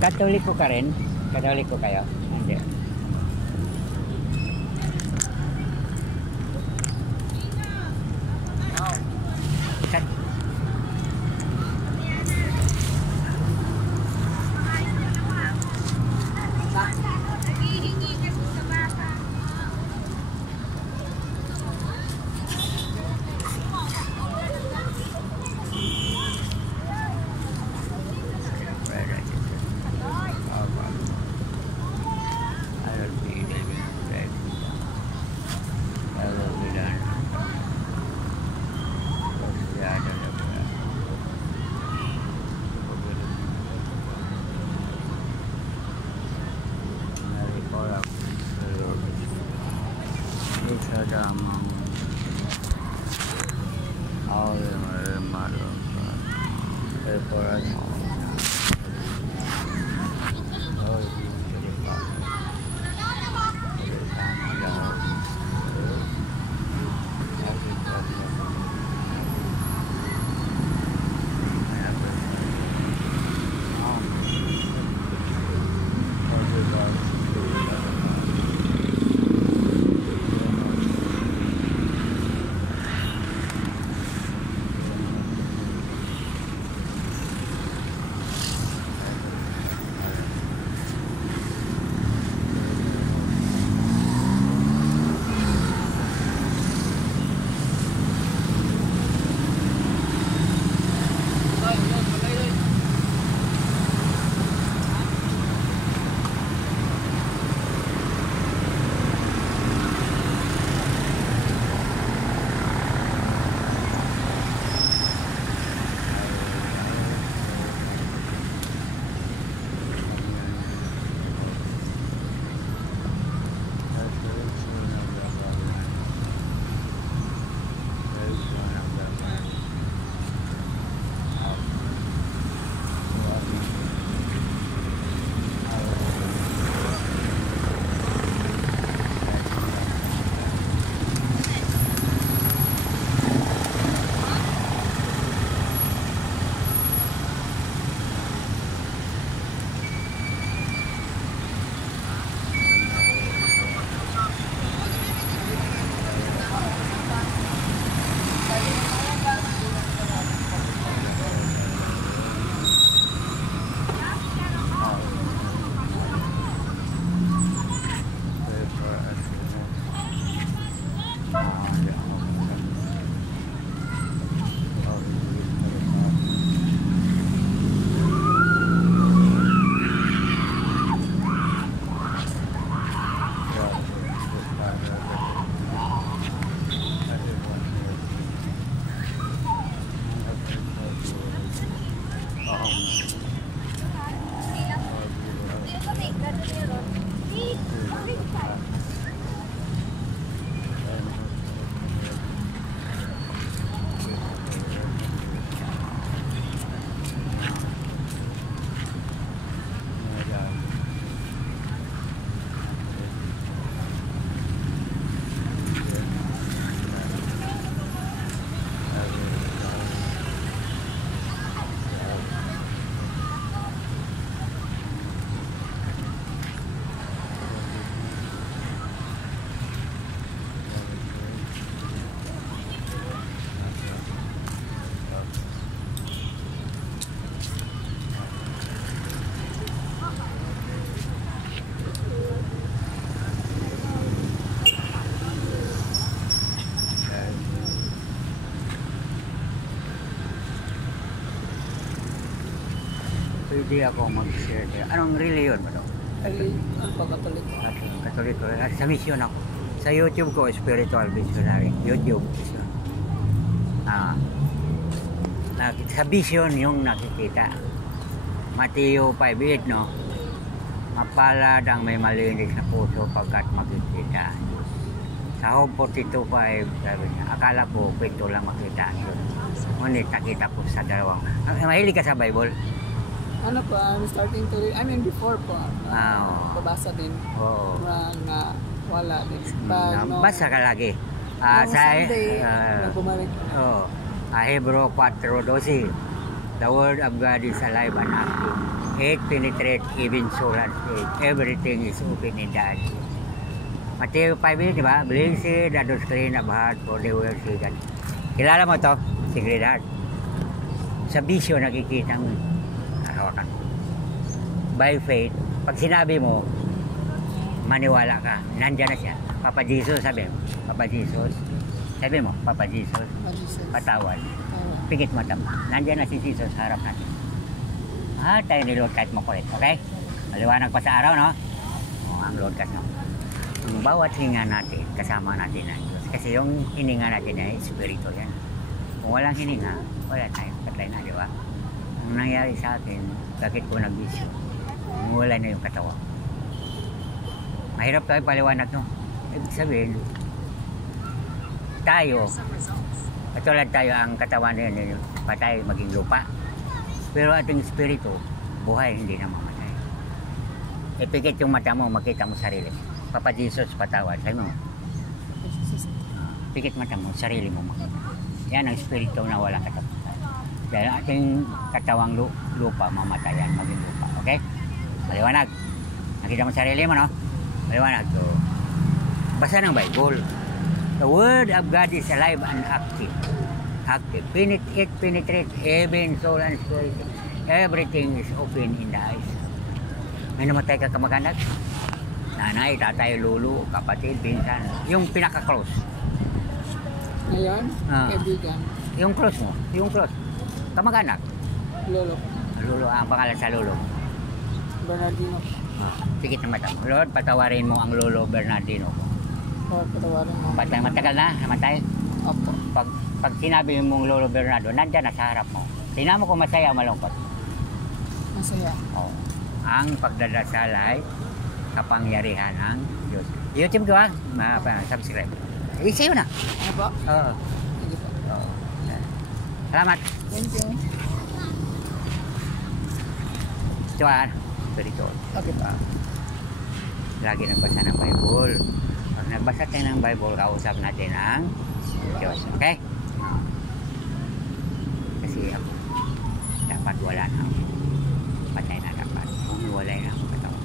Katoliko ka rin? Katoliko kayo? Hindi. Pwede ako mag-share. Anong reliyon mo daw? Ay, ang pagkatoliko. Katoliko. Sa mission ako. Sa YouTube ko, spiritual missionary. YouTube. Sa vision yung nakikita. Mateo 5:8, no? Mapalad ang may malinis na puso pagkat makikita. Sa Job 42:5, sabi niya, akala ko kwento lang makita. Ngunit nakita ko sa dalawang. Mahilig ka sa Bible? Ano pa, I'm starting to read. I mean, before po, babasa din. Oo. Na wala din. Basa ka lagi. Sa Sunday, bumalik. Hebrew 4:12. The word of God is alive and active. It penetrates even soul and spirit. Everything is open in the eyes. Mateo 5, di ba? Blessed are those clean of heart, for they will see God. Kilala mo to? Sacred Heart. Sa bisyo nakikita mo. Hawakan. By faith, pag sinabi mo, maniwala ka, nandyan na siya. Papa Jesus, sabi mo. Papa Jesus. Sabi mo, Papa Jesus. Jesus. Patawad. Pigit mata mo. Nandyan na si Jesus, harap natin. Tayo ni Lord kahit makulit. Okay? Maliwanag pa sa araw, no? Ang Lord kahit no? Ang bawat hinga natin, kasama natin ang Diyos. Kasi yung hininga natin ay espiritu yan. Kung walang hininga, wala tayo. Patay na, di ba? Ang nangyari sa akin, bakit ko nagbisyo? Wala na yung katawan. Mahirap tayo paliwanag, no? Ibig sabihin, tayo, katulad tayo ang katawan na yun, patay maging lupa. Pero ating espiritu, buhay, hindi na mamatay. Ipikit yung mata mo, makita mo sarili. Papa Jesus, patawad. Sabi mo, pikit mata mo, sarili mo makita. Yan ang espiritu na walang katapusan. Dahil ating katawang lupa, mamatayan, maging lupa. Okay? Maliwanag. Nakita mo sarili mo, no? Maliwanag. So, basa ng Bible. The Word of God is alive and active. Active. It penetrates even soul and spirit. Everything is open in the eyes. May namatay ka kamag-anak? Nanay, tatay, lolo, kapatid, pinsan. Yung pinaka-close. Ngayon, kaibigan. Yung close mo. Yung close. Kamag-anak. Lolo. Lolo, ang pangalan sa lolo. Bernardino. Sikit na mata mo. Lord, patawarin mo ang lolo Bernardino ko. Patawarin mo. Matagal na, namatay. Opo. Pag sinabi mong lolo Bernardo, nandyan na sa harap mo. Tingnan mo kung masaya o malungkot. Masaya. Oo. Ang pagdadasal ay kapangyarihan ng Diyos. YouTube ko ha, subscribe. Isayo na. Ano po? Oo. Sige po. Oo. Salamat. Thank you. Ito ha, spiritual. Okay pa. Lagi nagbasa ng Bible. Pag nagbasa tayo ng Bible, kausap natin ang Diyos. Okay? Kasi ako, dapat wala na ako. Patay na dapat. Kung wala na ako katawan.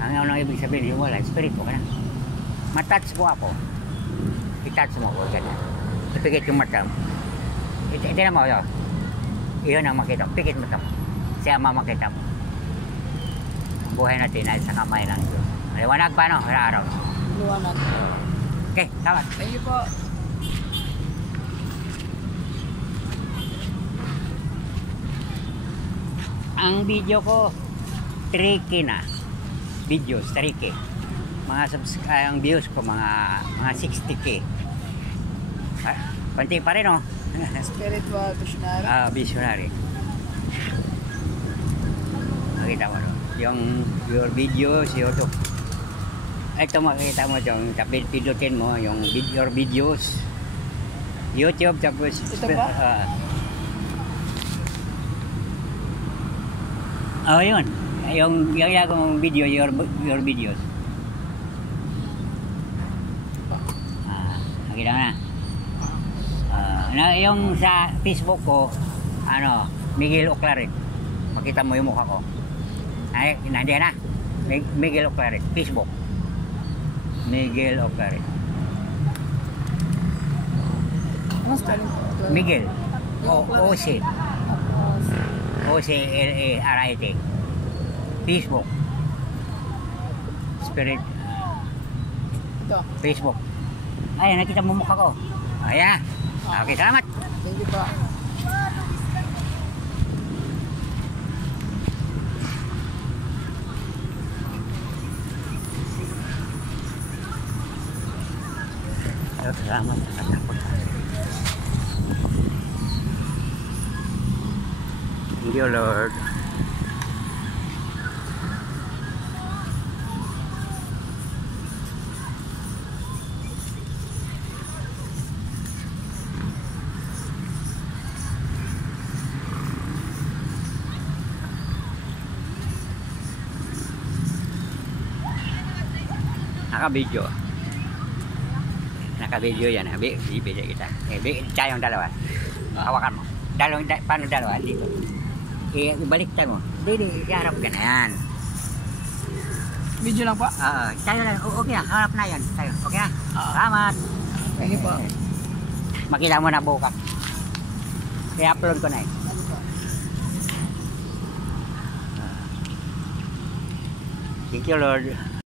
Ang unang ibig sabihin, yung wala, spirito ka na. Matouch mo ako. I-touch mo ako. Ganyan. Ipikit yung mata mo. Hindi na mo yun. Iyon ang makita mo. Pikit mo ito. Siya ang makita mo. Ang buhay natin ay sa kamay ng Diyos. Maliwanag pa, no? Araw. Liwanag. Okay, salamat. Thank you po. Ang video ko 3K na. Videos 3K. Ang views ko mga 60K. Konti pa rin, no? Spiritual visionary. Visionary. Nakita mo, no? Your videos, YouTube. Ito makikita mo yung pindutin mo yung your videos. YouTube tapos Ito ba? yun. Yung kong video, your videos. Nakita mo na. Yung sa Facebook ko, Miguel Oclaret. Makita mo yung mukha ko. Ay, nandiyan na. Miguel Oclaret, Facebook. Miguel Oclaret. Ano spelling po? Miguel. O-C. O-C-L-A-R-I-T. Facebook. Spirit. Ito. Facebook. Ay, nakita mo mukha ko. Ayan. Okay, salamat. Thank you po. Salamat. Thank you, Lord. Naka-video. Naka-video yan. Bibigyan kita. Tayong dalawa. Hawakan mo. Paano dalawa? Dito. ibaliktad mo. Hindi, iharap ka na yan. Video lang po. Tayo lang. Okay na, harap na yan. Tayo. Okay na. Salamat. Thank you po. Makita mo na bukas. I-upload ko na eh. Thank you, Lord.